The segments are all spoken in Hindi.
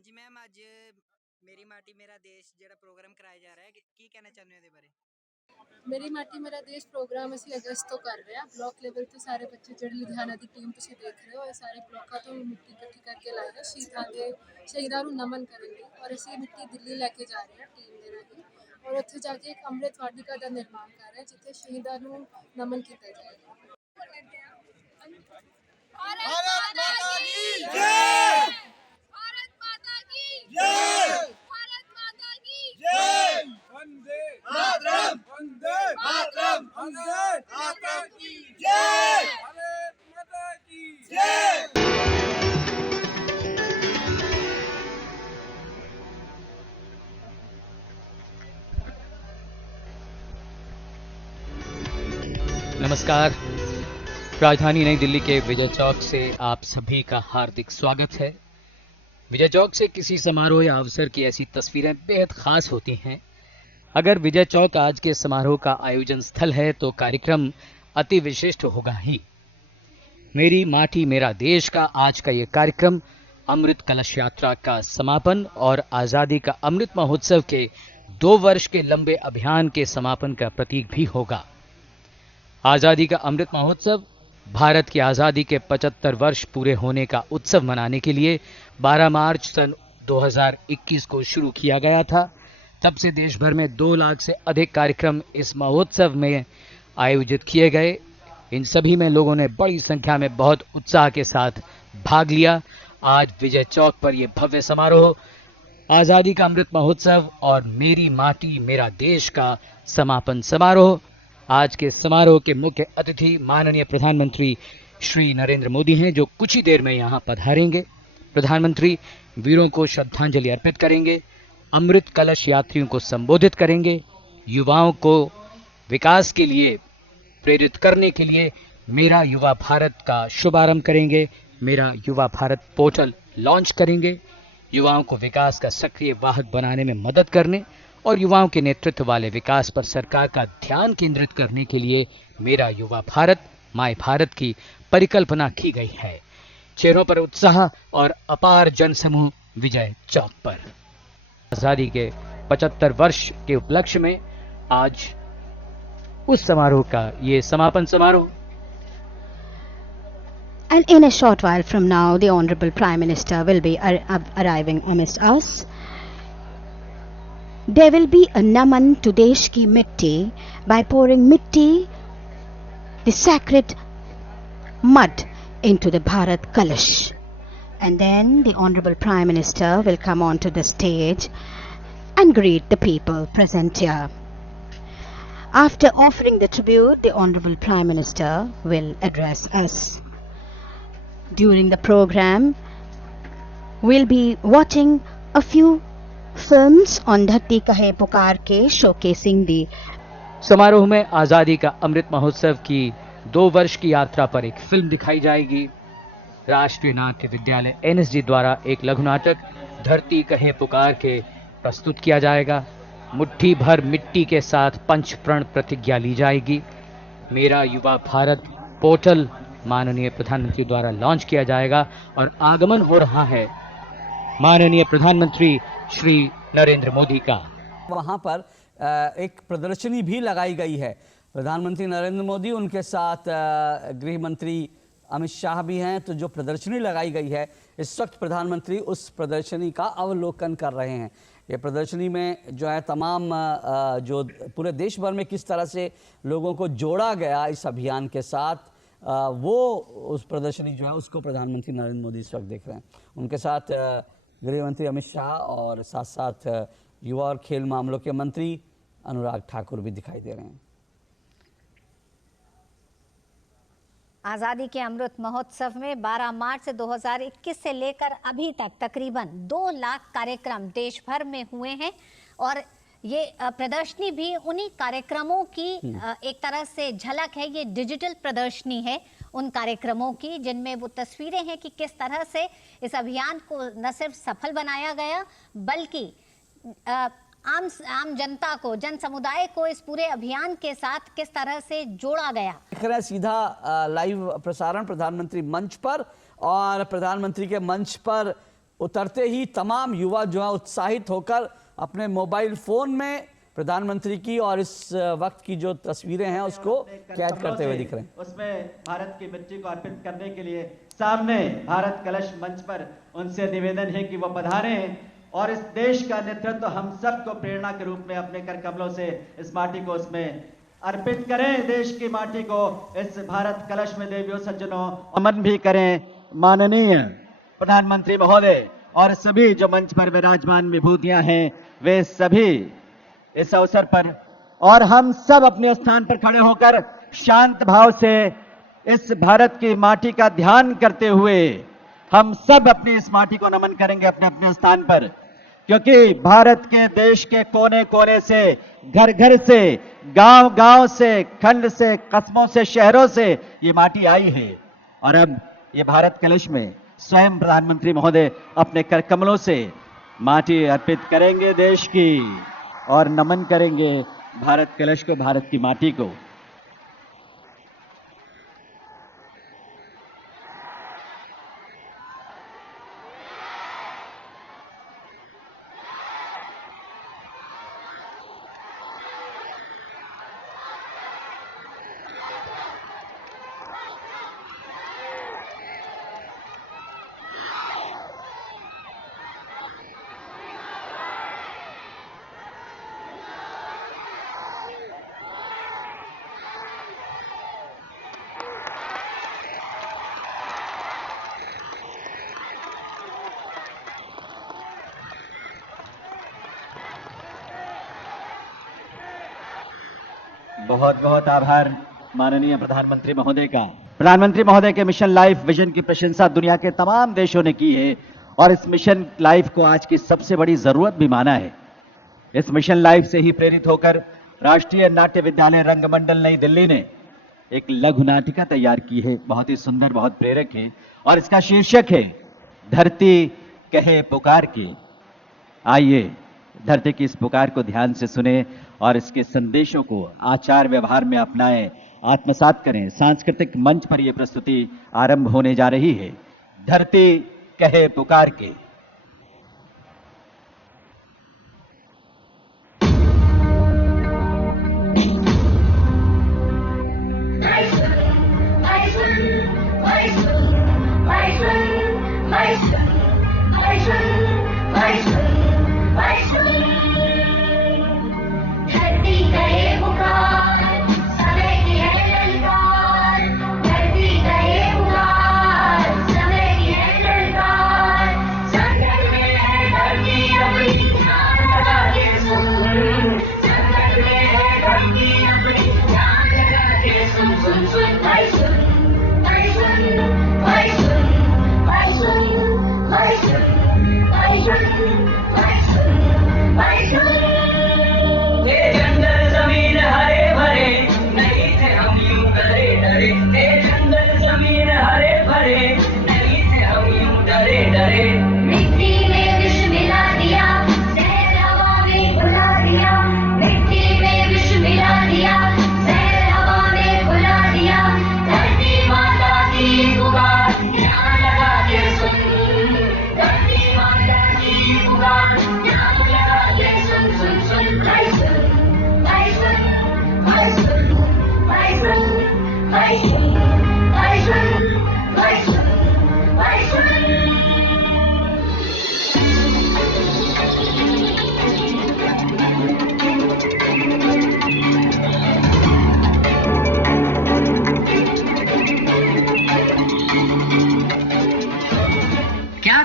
जी मैम, आज मेरी माटी मेरा देश ਜਿਹੜਾ ਪ੍ਰੋਗਰਾਮ ਕਰਾਇਆ ਜਾ ਰਿਹਾ ਹੈ ਕੀ ਕਹਿਣਾ ਚਾਹੁੰਦੇ ਹੋ ਇਹਦੇ ਬਾਰੇ? ਮੇਰੀ ਮਾਟੀ ਮੇਰਾ ਦੇਸ਼ ਪ੍ਰੋਗਰਾਮ ਅਸੀਂ ਅਗਸਤ ਤੋਂ ਕਰ ਰਹੇ ਹਾਂ। ਬਲਾਕ ਲੈਵਲ ਤੇ ਸਾਰੇ ਬੱਚੇ ਜਿਹੜੀ ਲੁਧਿਆਣਾ ਦੀ ਟੀਮ ਤੁਸੀਂ ਦੇਖ ਰਹੇ ਹੋ, ਇਹ ਸਾਰੇ ਬਲਾਕਾਂ ਤੋਂ ਮਿੱਟੀ ਇਕੱਠੀ ਕਰਕੇ ਲਾਏ ਹੈ ਸ਼ਹੀਦਾਂ ਨੂੰ ਨਮਨ ਕਰਨ ਲਈ। ਔਰ ਅਸੀਂ ਮਿੱਟੀ ਦਿੱਲੀ ਲੈ ਕੇ ਜਾ ਰਹੇ ਹਾਂ ਟੀਮ ਦੇ ਰਾਹੀਂ, ਔਰ ਉੱਥੇ ਜਾ ਕੇ ਇੱਕ ਅੰਮ੍ਰਿਤ ਵਾਟਿਕਾ ਦਾ ਨਿਰਮਾਣ ਕਰ ਰਹੇ ਹਾਂ ਜਿੱਥੇ ਸ਼ਹੀਦਾਂ ਨੂੰ ਨਮਨ ਕੀਤਾ ਜਾਏਗਾ। भारत माता की जय। भारत माता की जय। भारत माता की जय। वंदे मातरम। वंदे मातरम। वंदे मातरम की जय। भारत माता की जय। नमस्कार। राजधानी नई दिल्ली के विजय चौक से आप सभी का हार्दिक स्वागत है। विजय चौक से किसी समारोह या अवसर की ऐसी तस्वीरें बेहद खास होती हैं। अगर विजय चौक आज के समारोह का आयोजन स्थल है तो कार्यक्रम अति विशिष्ट होगा ही। मेरी माटी मेरा देश का आज का ये कार्यक्रम अमृत कलश यात्रा का समापन और आजादी का अमृत महोत्सव के 2 वर्ष के लंबे अभियान के समापन का प्रतीक भी होगा। आजादी का अमृत महोत्सव भारत की आजादी के 75 वर्ष पूरे होने का उत्सव मनाने के लिए 12 मार्च सन 2021 को शुरू किया गया था। तब से देश भर में 2 लाख से अधिक कार्यक्रम इस महोत्सव में आयोजित किए गए। इन सभी में लोगों ने बड़ी संख्या में बहुत उत्साह के साथ भाग लिया। आज विजय चौक पर यह भव्य समारोह आजादी का अमृत महोत्सव और मेरी माटी मेरा देश का समापन समारोह। आज के समारोह के मुख्य अतिथि माननीय प्रधानमंत्री श्री नरेंद्र मोदी हैं, जो कुछ ही देर में यहां पधारेंगे। प्रधानमंत्री वीरों को श्रद्धांजलि अर्पित करेंगे, अमृत कलश यात्रियों को संबोधित करेंगे, युवाओं को विकास के लिए प्रेरित करने के लिए मेरा युवा भारत का शुभारंभ करेंगे, मेरा युवा भारत पोर्टल लॉन्च करेंगे, युवाओं को विकास का सक्रिय वाहक बनाने में मदद करने और युवाओं के नेतृत्व वाले विकास पर सरकार का ध्यान केंद्रित करने के लिए मेरा युवा भारत माय भारत की परिकल्पना की गई है। चेहरों पर उत्साह और अपार जनसमूह विजय चौक पर। आजादी के 75 वर्ष के उपलक्ष्य में आज उस समारोह का ये समापन समारोह। And in a short while from now, the Honorable Prime Minister will be arriving amidst us. There will be a naman to Desh ki mitti by pouring mitti, the sacred mud, into the Bharat Kalash. And then the Honorable Prime Minister will come onto the stage and greet the people present here. After offering the tribute, the Honorable Prime Minister will address us. During the program, we'll be watching a few films on धरती कहे पुकार के शोकेसिंग दी। समारोह में आजादी का अमृत महोत्सव की 2 वर्ष की यात्रा पर एक फिल्म दिखाई जाएगी। राष्ट्रीय नाट्य विद्यालय NSG द्वारा एक लघु नाटक धरती कहे पुकार के प्रस्तुत किया जाएगा। मुट्ठी भर मिट्टी के साथ पंच प्रण प्रतिज्ञा ली जाएगी। मेरा युवा भारत पोर्टल माननीय प्रधानमंत्री द्वारा लॉन्च किया जाएगा और आगमन हो रहा है माननीय प्रधानमंत्री श्री नरेंद्र मोदी का। वहां पर एक प्रदर्शनी भी लगाई गई है। प्रधानमंत्री नरेंद्र मोदी, उनके साथ गृह मंत्री अमित शाह भी हैं। तो जो प्रदर्शनी लगाई गई है, इस वक्त प्रधानमंत्री उस प्रदर्शनी का अवलोकन कर रहे हैं। ये प्रदर्शनी में जो है तमाम जो पूरे देश भर में किस तरह से लोगों को जोड़ा गया इस अभियान के साथ, वो उस प्रदर्शनी जो है उसको प्रधानमंत्री नरेंद्र मोदी इस वक्त देख रहे हैं। उनके साथ गृह मंत्री अमित शाह और साथ साथ युवा और खेल मामलों के मंत्री अनुराग ठाकुर भी दिखाई दे रहे हैं। आज़ादी के अमृत महोत्सव में 12 मार्च से 2021 से लेकर अभी तक तकरीबन 2 लाख कार्यक्रम देश भर में हुए हैं और ये प्रदर्शनी भी उन्हीं कार्यक्रमों की एक तरह से झलक है। ये डिजिटल प्रदर्शनी है उन कार्यक्रमों की जिनमें वो तस्वीरें हैं कि किस तरह से इस अभियान को न सिर्फ सफल बनाया गया बल्कि आम जनता को, जन समुदाय को इस पूरे अभियान के साथ किस तरह से जोड़ा गया। देख रहे हैं सीधा लाइव प्रसारण प्रधानमंत्री मंच पर, और प्रधानमंत्री के मंच पर उतरते ही तमाम युवा जो है उत्साहित होकर अपने मोबाइल फ़ोन में प्रधानमंत्री की और इस वक्त की जो तस्वीरें हैं उसको कैद करते हुए दिख रहे हैं। उसमें भारत की मिट्टी को अर्पित करने के लिए सामने भारत कलश मंच पर उनसे निवेदन है कि वो पधारें और इस देश का नेतृत्व हम सबको प्रेरणा के रूप में अपने कर कमलों से इस माटी को उसमें अर्पित करें। देश की माटी को इस भारत कलश में देवियों सज्जनों अमन भी करें। माननीय प्रधानमंत्री महोदय और सभी जो मंच पर विराजमान विभूतियां हैं वे सभी इस अवसर पर और हम सब अपने स्थान पर खड़े होकर शांत भाव से इस भारत की माटी का ध्यान करते हुए हम सब अपनी इस माटी को नमन करेंगे अपने अपने स्थान पर, क्योंकि भारत के देश के कोने कोने से, घर घर से, गांव गांव से, खंड से, कस्बों से, शहरों से ये माटी आई है और अब ये भारत कलश में स्वयं प्रधानमंत्री महोदय अपने कर कमलों से माटी अर्पित करेंगे देश की और नमन करेंगे भारत कलश को, भारत की माटी को। बहुत बहुत आभार माननीय प्रधानमंत्री महोदय का। प्रधानमंत्री महोदय के मिशन लाइफ विजन की प्रशंसा दुनिया के तमाम देशों ने की है और इस मिशन लाइफ को आज की सबसे बड़ी जरूरत भी माना है। इस मिशन लाइफ से ही प्रेरित होकर राष्ट्रीय नाट्य विद्यालय रंगमंडल नई दिल्ली ने एक लघु नाटिका तैयार की है, बहुत ही सुंदर, बहुत प्रेरक है और इसका शीर्षक है धरती कहे पुकार के। आइए धरती की इस पुकार को ध्यान से सुने और इसके संदेशों को आचार व्यवहार में अपनाएं, आत्मसात करें। सांस्कृतिक मंच पर यह प्रस्तुति आरंभ होने जा रही है, धरती कहे पुकार के।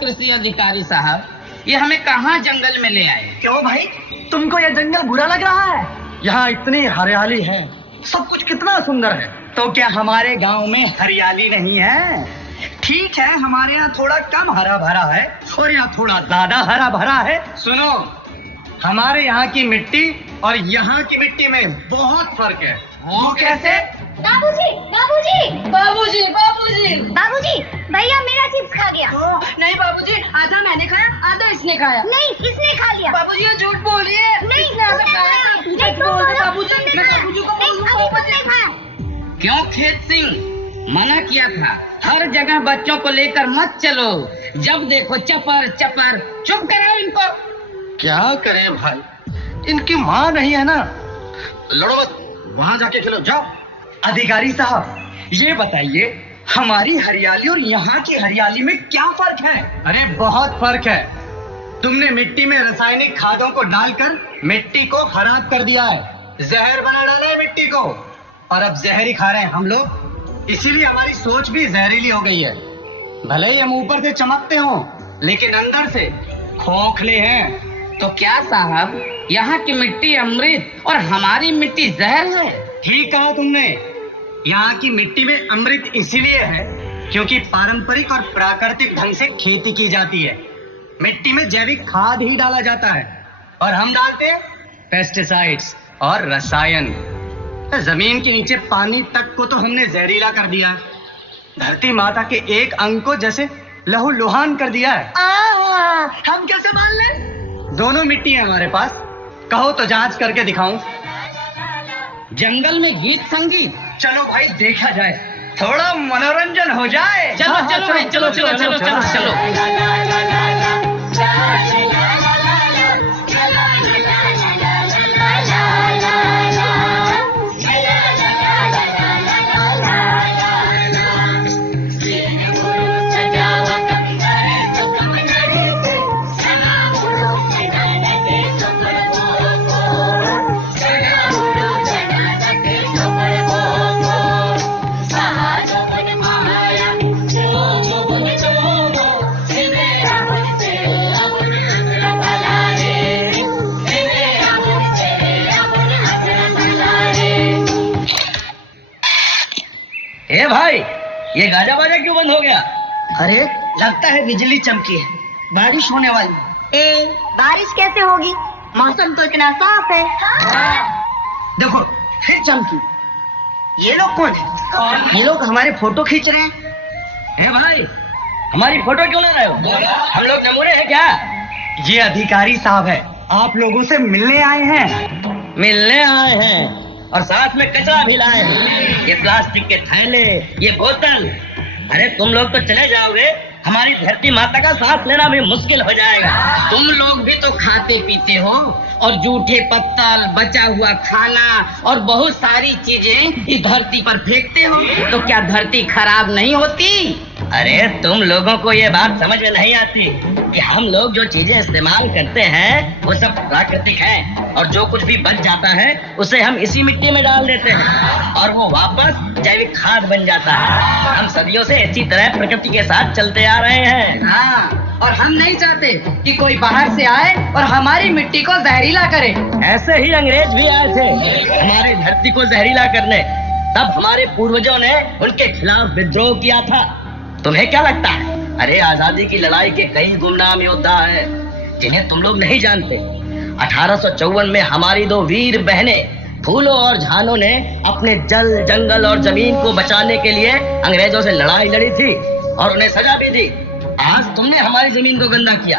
कृषि अधिकारी साहब, ये हमें कहाँ जंगल में ले आए? क्यों भाई, तुमको ये जंगल बुरा लग रहा है? यहाँ इतनी हरियाली है, सब कुछ कितना सुंदर है, तो क्या हमारे गांव में हरियाली नहीं है? ठीक है, हमारे यहाँ थोड़ा कम हरा भरा है और यहाँ थोड़ा ज्यादा हरा भरा है। सुनो, हमारे यहाँ की मिट्टी और यहाँ की मिट्टी में बहुत फर्क है। वो कैसे? बाबूजी, बाबूजी, बाबूजी बाबूजी बाबूजी, भैया मेरा चिप्स खा गया। नहीं बाबूजी, आधा मैंने खाया, आधा इसने खाया। नहीं, इसने खा लिया। बाबूजी ये झूठ बोल रही है। नहीं, इसने आधा खाया। झूठ बोल रही है बाबूजी, मैं बाबूजी को नहीं खाया। क्यों खेत सिंह, मना किया था, हर जगह बच्चों को लेकर मत चलो, जब देखो चपर चपर। चुप कराओ इनको। क्या करें भाई, इनकी माँ नहीं है ना। लड़ो मत, वहां जाके खेलो, जाओ। अधिकारी साहब, ये बताइए हमारी हरियाली और यहाँ की हरियाली में क्या फर्क है? अरे बहुत फर्क है। तुमने मिट्टी में रासायनिक खादों को डालकर मिट्टी को खराब कर दिया है, जहर बना डाला है मिट्टी को, और अब जहर ही खा रहे हैं हम लोग। इसीलिए हमारी सोच भी जहरीली हो गई है। भले ही हम ऊपर से चमकते हो, लेकिन अंदर से खोखले हैं। तो क्या साहब, यहाँ की मिट्टी अमृत और हमारी मिट्टी जहर है? ठीक कहा तुमने। यहाँ की मिट्टी में अमृत इसीलिए है क्योंकि पारंपरिक और प्राकृतिक ढंग से खेती की जाती है। मिट्टी में जैविक खाद ही डाला जाता है और हम डालते हैं पेस्टिसाइड्स और रसायन। जमीन के नीचे पानी तक को तो हमने जहरीला कर दिया है। धरती माता के एक अंग को जैसे लहू लुहान कर दिया है। हम कैसे मान लें? दोनों मिट्टी है हमारे पास। कहो तो जांच करके दिखाऊं। जंगल में गीत संगीत, चलो भाई देखा जाए, थोड़ा मनोरंजन हो जाए। चलो चलो भाई, चलो चलो चलो चलो चलो। ए भाई, ये गाजा बाजा क्यों बंद हो गया? अरे लगता है बिजली चमकी है, बारिश होने वाली। बारिश कैसे होगी? मौसम तो इतना साफ है। देखो फिर चमकी। ये लोग कौन है? ये लोग हमारे फोटो खींच रहे हैं। ए भाई, हमारी फोटो क्यों ले रहे हो? हम लोग नमूने हैं क्या? ये अधिकारी साहब है, आप लोगों से मिलने आए हैं। मिलने आए हैं और साथ में कचरा भी लाए हैं। ये प्लास्टिक के थैले, ये बोतल। अरे तुम लोग तो चले जाओगे, हमारी धरती माता का सांस लेना भी मुश्किल हो जाएगा। तुम लोग भी तो खाते पीते हो और जूठे पत्तल, बचा हुआ खाना और बहुत सारी चीजें इस धरती पर फेंकते हो, तो क्या धरती खराब नहीं होती? अरे तुम लोगों को ये बात समझ में नहीं आती कि हम लोग जो चीजें इस्तेमाल करते हैं वो सब प्राकृतिक है, और जो कुछ भी बच जाता है उसे हम इसी मिट्टी में डाल देते हैं और वो वापस जैविक खाद बन जाता है। हम सदियों से इसी तरह प्रकृति के साथ चलते आ रहे हैं। हाँ, और हम नहीं चाहते कि कोई बाहर से आए और हमारी मिट्टी को जहरीला करे। ऐसे ही अंग्रेज भी आए थे हमारी धरती को जहरीला करने, तब हमारे पूर्वजों ने उनके खिलाफ विद्रोह किया था। तुम्हें क्या लगता है? अरे आजादी की लड़ाई के कई गुमनाम योद्धा है जिन्हें तुम लोग नहीं जानते। 1854 में हमारी दो वीर बहनें फूलों और झानों ने अपने जल, जंगल और जमीन को बचाने के लिए अंग्रेजों से लड़ाई लड़ी थी और उन्हें सजा भी दी। आज तुमने हमारी जमीन को गंदा किया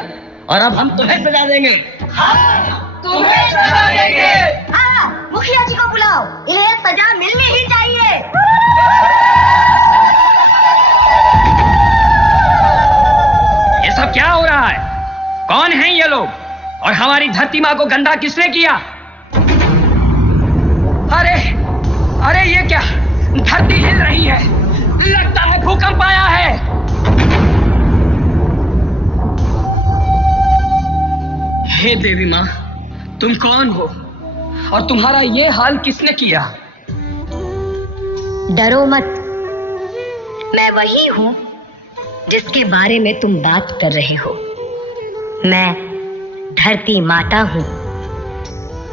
और अब हम तुम्हें सजा देंगे। तुम्हें सजा देंगे। हाँ, मुखिया जी को बुलाओ, इन्हें सजा मिलनी ही चाहिए। ये सब क्या हो रहा है? कौन हैं ये लोग और हमारी धरती माँ को गंदा किसने किया? अरे अरे ये क्या, धरती हिल रही है, लगता है भूकंप आया है। हे देवी माँ, तुम कौन हो और तुम्हारा ये हाल किसने किया? डरो मत, मैं वही हूँ जिसके बारे में तुम बात कर रहे हो। मैं धरती माता हूँ।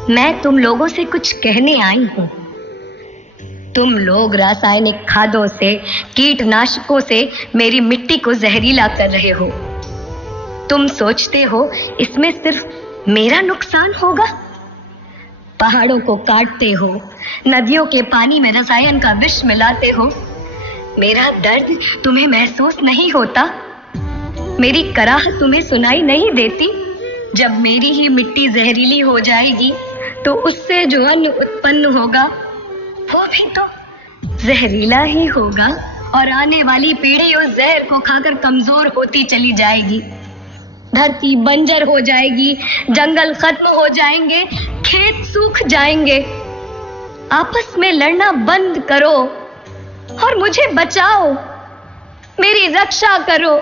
मैं तुम लोगों से कुछ कहने आई हूँ। तुम लोग रासायनिक खादों से, कीटनाशकों से मेरी मिट्टी को जहरीला कर रहे हो। तुम सोचते हो इसमें सिर्फ मेरा नुकसान होगा? पहाड़ों को काटते हो, नदियों के पानी में रसायन का विष मिलाते हो। मेरा दर्द तुम्हें महसूस नहीं होता? मेरी कराह तुम्हें सुनाई नहीं देती? जब मेरी ही मिट्टी जहरीली हो जाएगी तो उससे जो अन्न उत्पन्न होगा वो भी तो जहरीला ही होगा। और आने वाली पीढ़ी उस जहर को खाकर कमजोर होती चली जाएगी। धरती बंजर हो जाएगी, जंगल खत्म हो जाएंगे, खेत सूख जाएंगे। आपस में लड़ना बंद करो और मुझे बचाओ, मेरी रक्षा करो,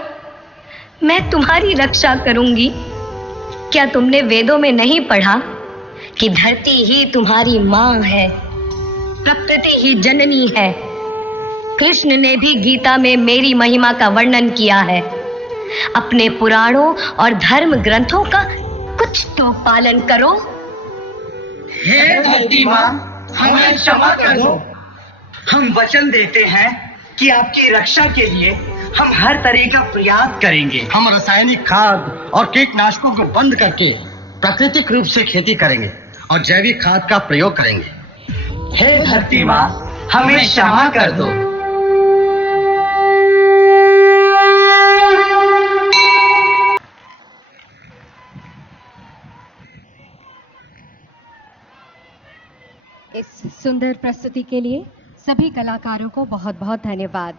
मैं तुम्हारी रक्षा करूंगी। क्या तुमने वेदों में नहीं पढ़ा कि धरती ही तुम्हारी मां है, प्रकृति ही जननी है? कृष्ण ने भी गीता में मेरी महिमा का वर्णन किया है। अपने पुराणों और धर्म ग्रंथों का कुछ तो पालन करो। हे धरती मां, हमें क्षमा कर दो। हम वचन देते हैं कि आपकी रक्षा के लिए हम हर तरह का प्रयास करेंगे। हम रासायनिक खाद और कीटनाशकों को बंद करके प्राकृतिक रूप से खेती करेंगे और जैविक खाद का प्रयोग करेंगे। हे धरती मां, हमें क्षमा कर दो। इस सुंदर प्रस्तुति के लिए सभी कलाकारों को बहुत बहुत धन्यवाद।